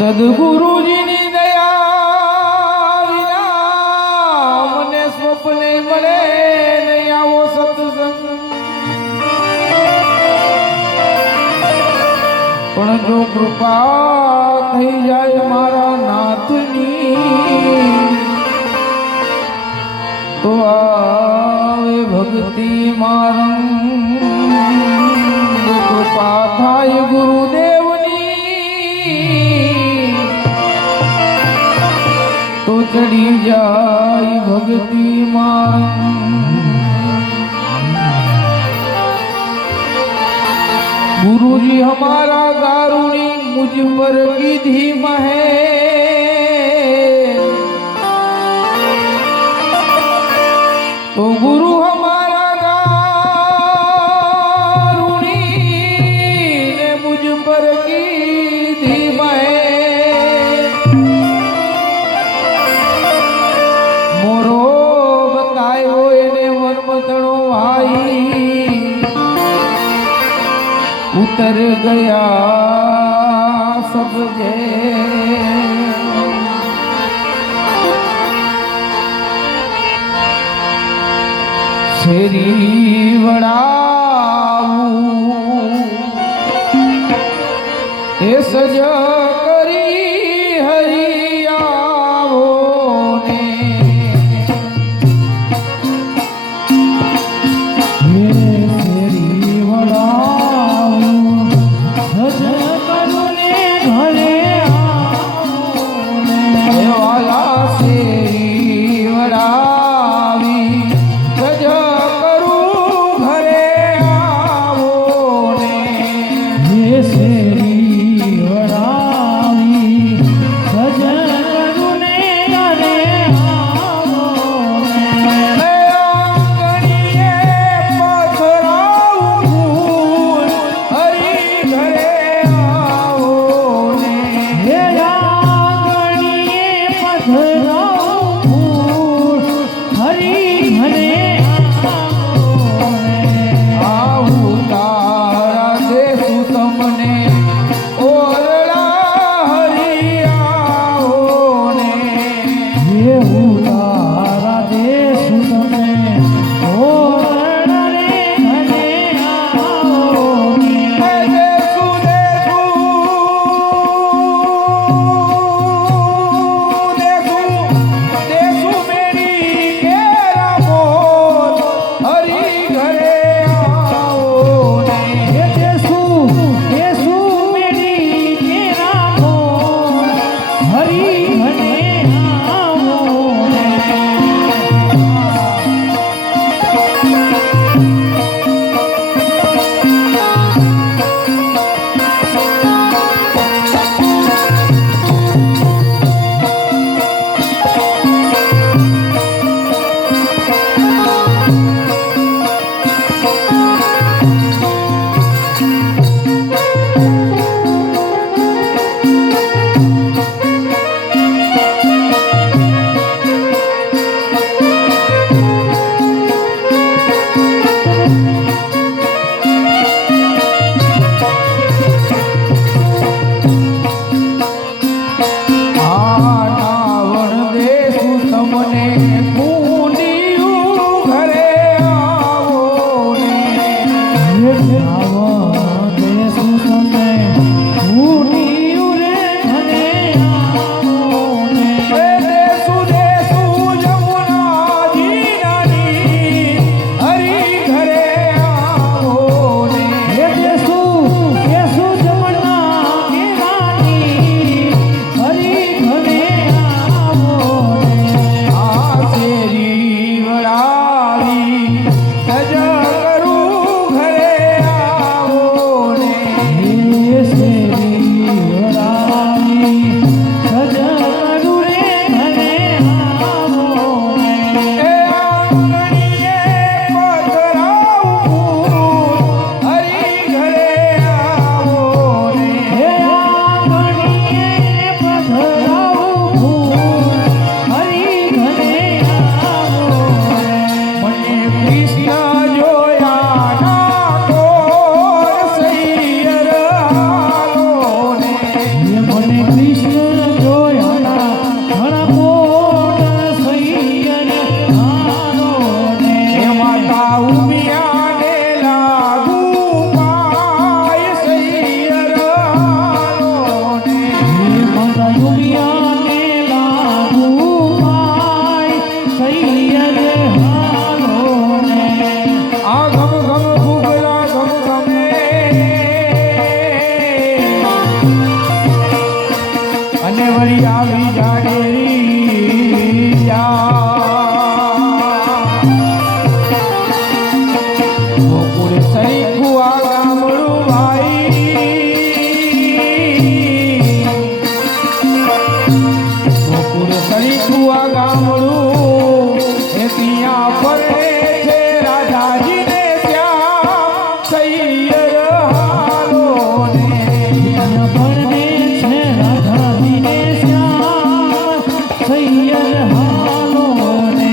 સદગુરુજીની દયા વિના મને સ્વપ્ને મળે નહીં આવો સત્સંગ. પણ જો કૃપા થઈ જાય મારા નાથની તો આવે ભક્તિ મારંગ. કૃપા થાય ગુરુદેવની તો ચડી જાય ભક્તિ મારંગ. गुरुजी हमारा दारुणी मुझ पर विधि महे तो गुरु हमारा दारुणी ने मुझ पर विधि महे मोरो बतायो એને વરમતણો ભાઈ उतर गया सब जे शेरी वड़ाऊं ए सजा કરી હરિયાવો ને શેરી વડા શેરી વડા અને વળી આવી જાડેરી ગોકુળ સરીખું આ ગામડું ભાઈ ગોકુળ સરીખું આ ગામડું એ ત્યાં ફરે છે રાજાજીને ત્યાં સૈયર હાલો ને ફરે છે રાધાજીને શ્યામ સૈયર હાલો ને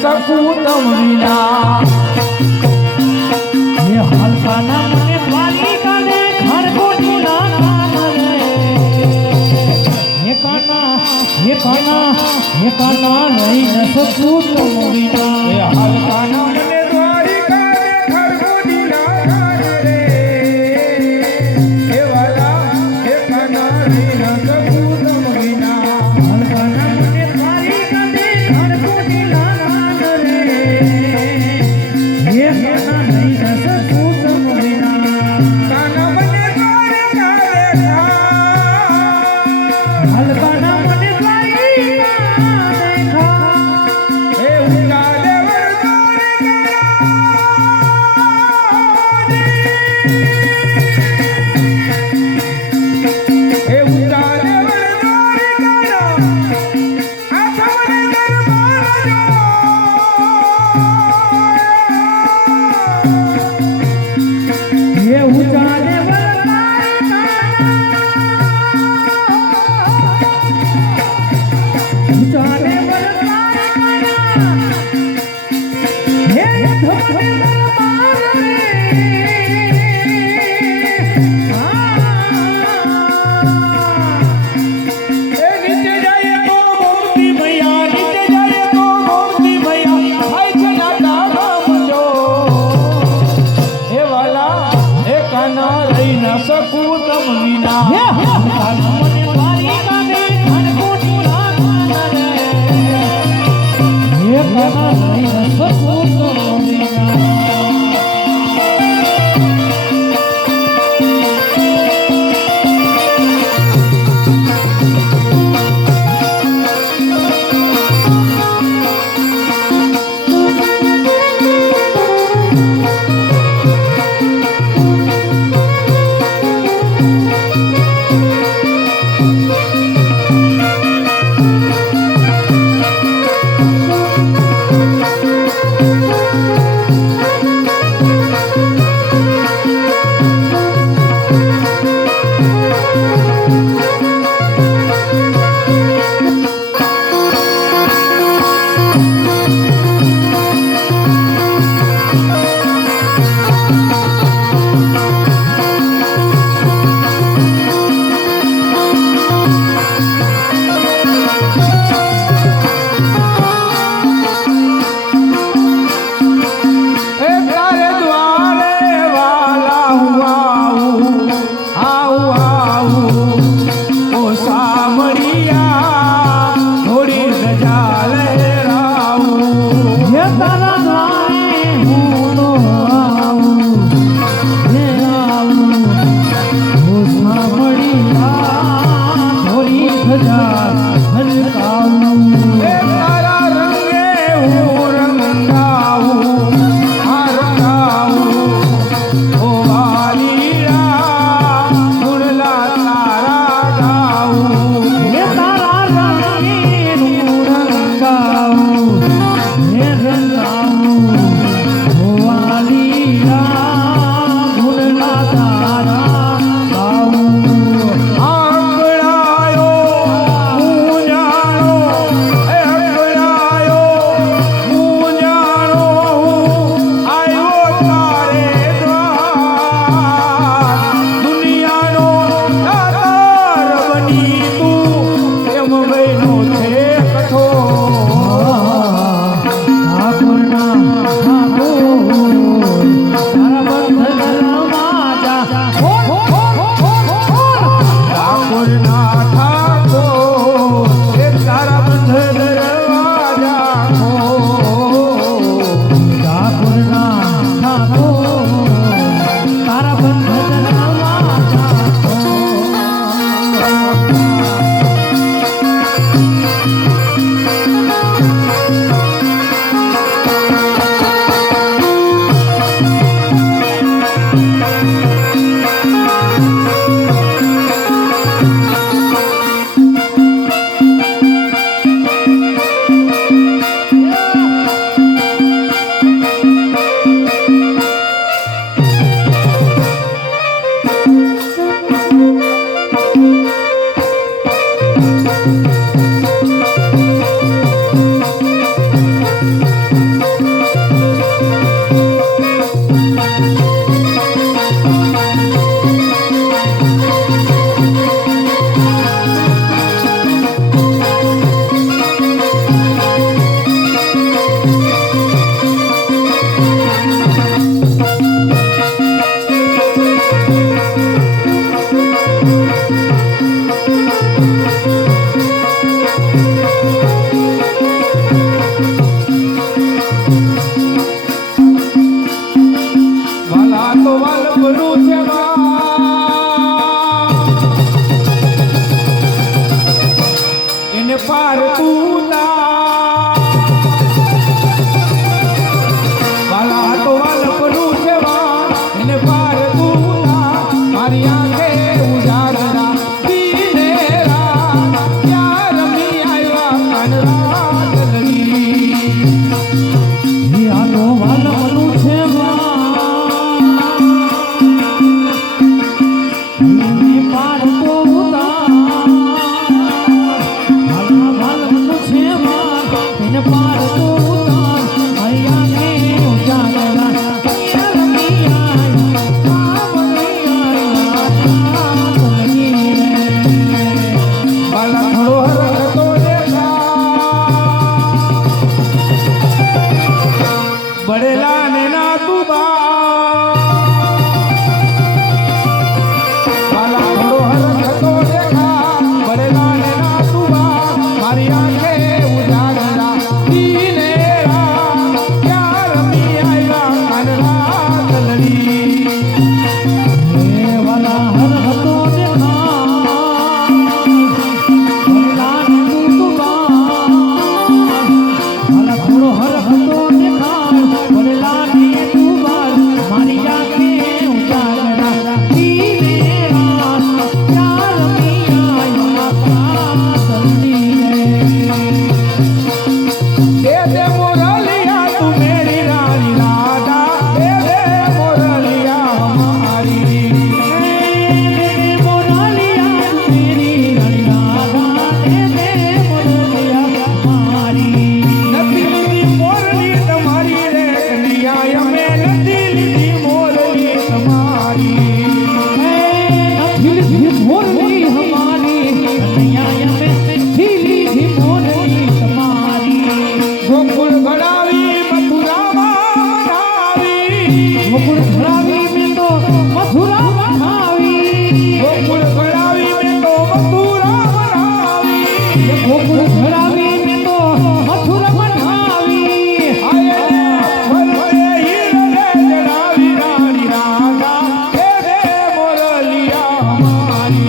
સકૂતમ વિના હે હલકાના મને દ્વારિકાને ખરકોટીલા કામ રે હે કાના રહી ન શકું તમ વિના હે હલકાના મને દ્વારિકાને ખરકોટીલા કામ રે હે વાલા હે કાના રહી ન સકૂતમ વિના હલકાના મને દ્વારિકાને ખરકોટીલા કામ રે હે કાના રહી ન શકું તમ વિના કાના મને દ્વારિકા હલકાના મને દ્વારિકા દેખા હે ઊંચા દેવર હે ઊંચા દેવર દ્વારિકાના આ તમને દરબાર જો હે ઊંચા દેવલ ઊંચા દેવલ હે ધોતે દરબાર એ નીચે જાય તો ગોમતી ભૈયા નીચે જાય તો ગોમતી ભૈયા હાય જનાતા રામજો હે વાલા હે કાના રહી ન શકું તમ વિના હે હલકાના મને દ્વારિકાને ખરકોટીલા કામ રે હે કાના રહી ન શકું તમ વિના વાલપનું છે એને પાર તું ના વાલા તો વાલપનું છે એને પાર તું ના મારી આંખે ઉજાગરા દીને રાત ક્યાં રમી આવ્યા કાનરા ગલગી આનો વાલપનું છે એને પાર તો ઉતાર વાલપનું છે એને પાર તો ઉતાર અહીંયા ને ઉજાગરા રમી આવ્યા વાલા થોડો હરખતો દેખા બડેલા ને ના તું વાલા થોડો હરખતો દેખા બડેલા ને ના તું મારી આંખે ઉજાગરા દીને રાત ક્યાં રમી આવ્યા કાનરા ગલડી વાલા હર હતો થોડો હર હતો મારી આંખે ઉજાગરા દીને રાત ચાર મિયા કાતલી દે દે મોરલિયા તું મેરી રાણી રાધા દે દે મોરલિયા હમારી મોરાલિયા તેરી રાણી રાધા દે દે મોરાલિયા મારી નથી લીધી મોરલી તમારી રે કન્યા અમે નથી લીધી મોરલી તમારી મોરલી હમારી કન્યા में थी मोरली तुम्हारी ગોકુળ ઘડાવી મથુરામાં મનાવી गोकुल घरावी में तो मथुरा बनावी ગોકુળ ઘડાવી મેં તો મથુરા બનાવી गोकुल घरावी में तो मथुरा बनावी આયે વરસે હીરે જડાવી રાણી રાધા દે દે મોરલિયા હમારી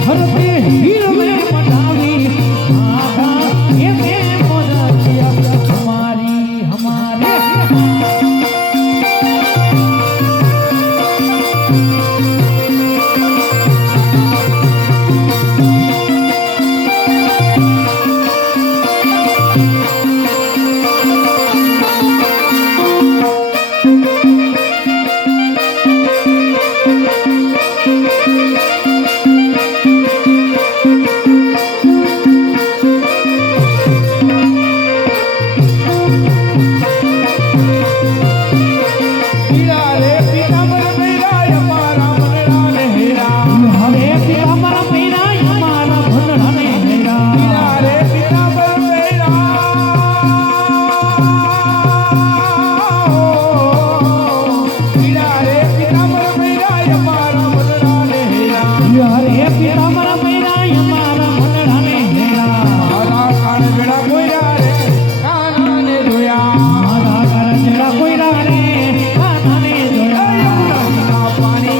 भरते हीर में बनावी आगा ये में मोरलिया हमारी हमारे હીરા રે પીતાંબર મેરા અમારા મનડા ને હેરા हरे पीताम्बर मेरा हमारा भंडरा में मेरा હીરા રે પીતાંબર મેરા હીરા રે પીતાંબર મેરા અમારા મનડા ને હેરા हरे पीताम्बर मेरा हमारा भंडरा में मेरा મારા કાન બેડા કોયરા રે કાના ને જોયા मारा कर जरा कोई रे काना ने जोया યમુના પાણી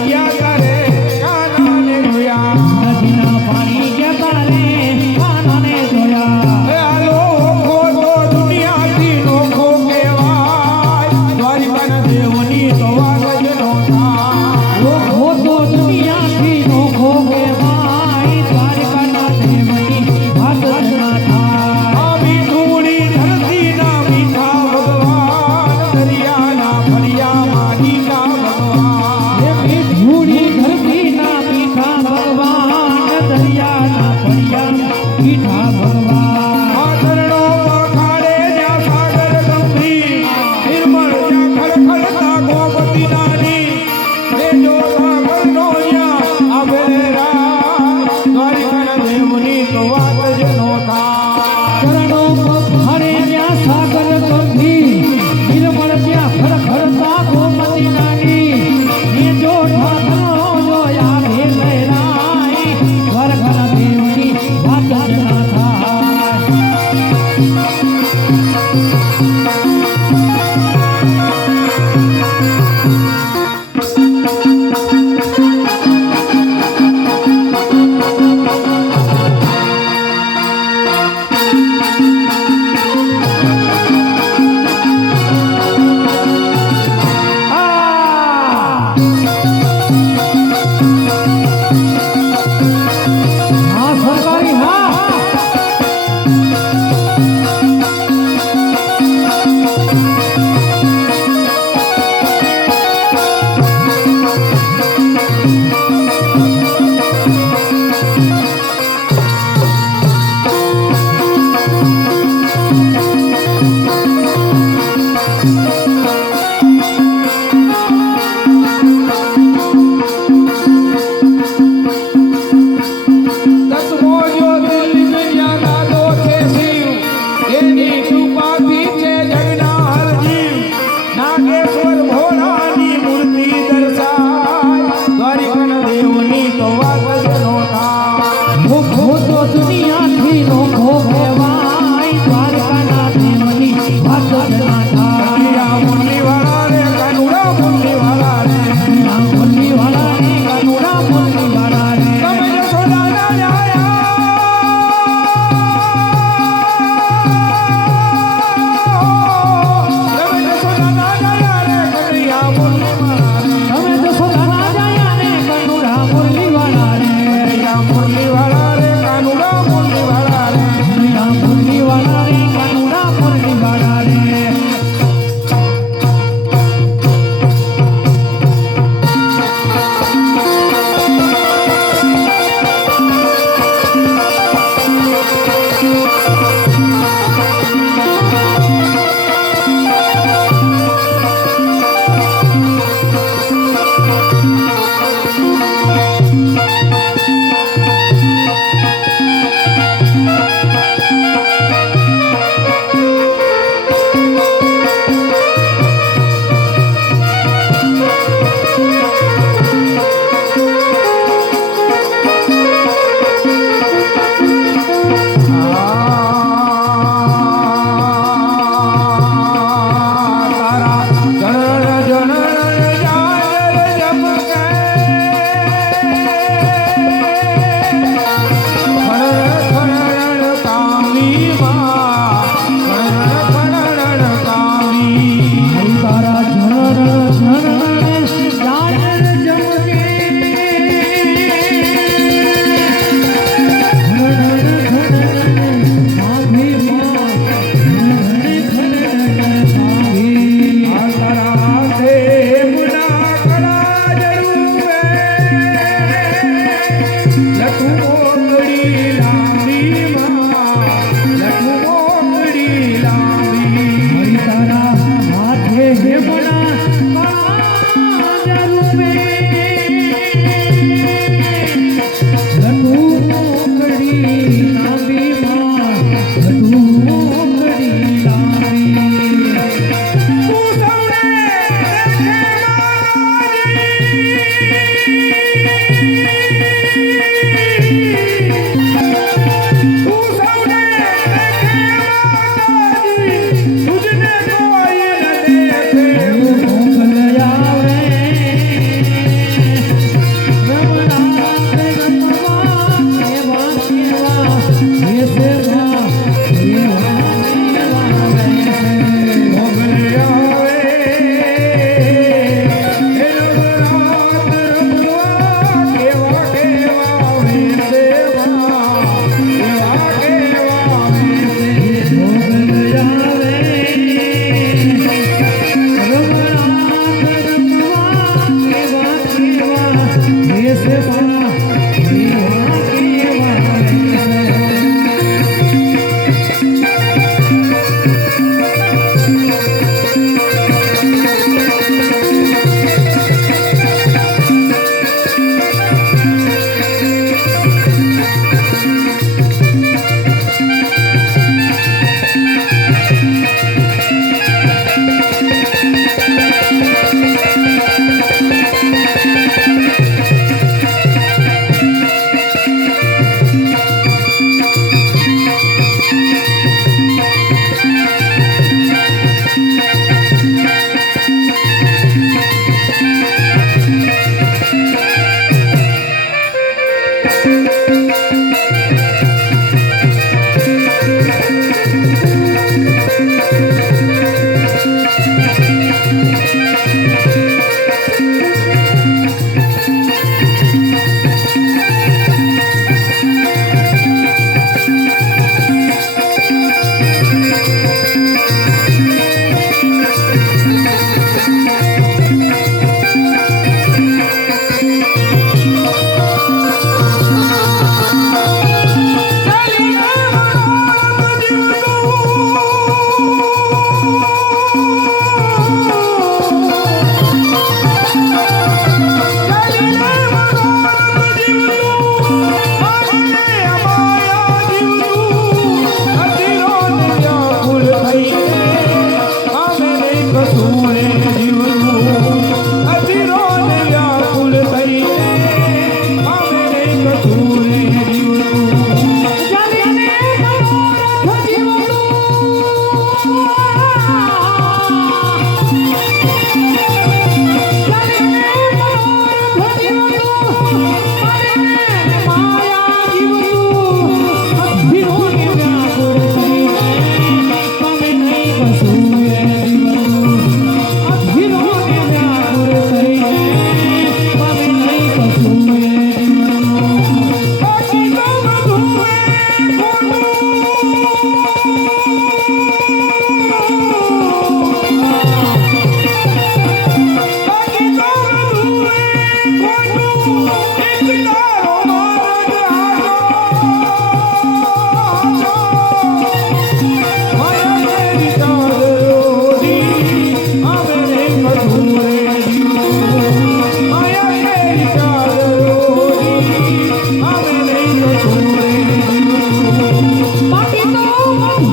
બાકી તો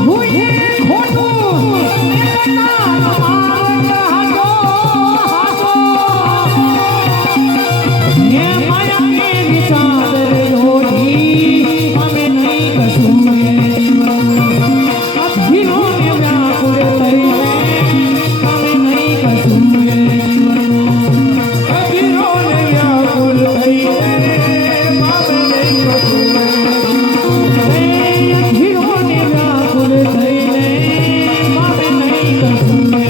હું એ ખોટું એ કરતા મારો હાથો ये माया के विचार होती हमें नहीं कसूरे अधीरों ने व्याकुल करे हमें नहीं कसूरे અધીરો ને વ્યાકુળ થઈને મામે નહીં કસૂરે. अधीरों ने व्याकुल करे हमें नहीं कसूरे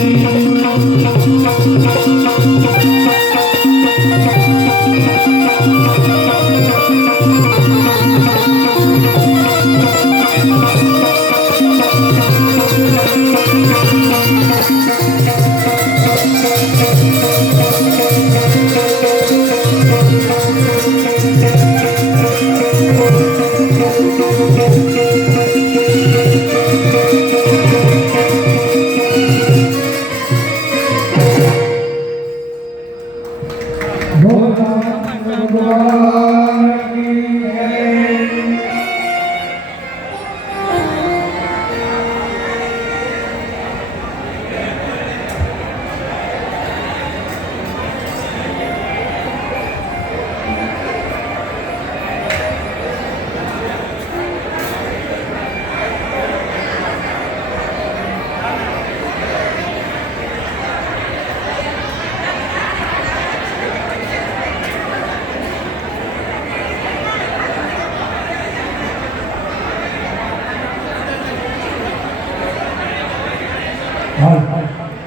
હાલ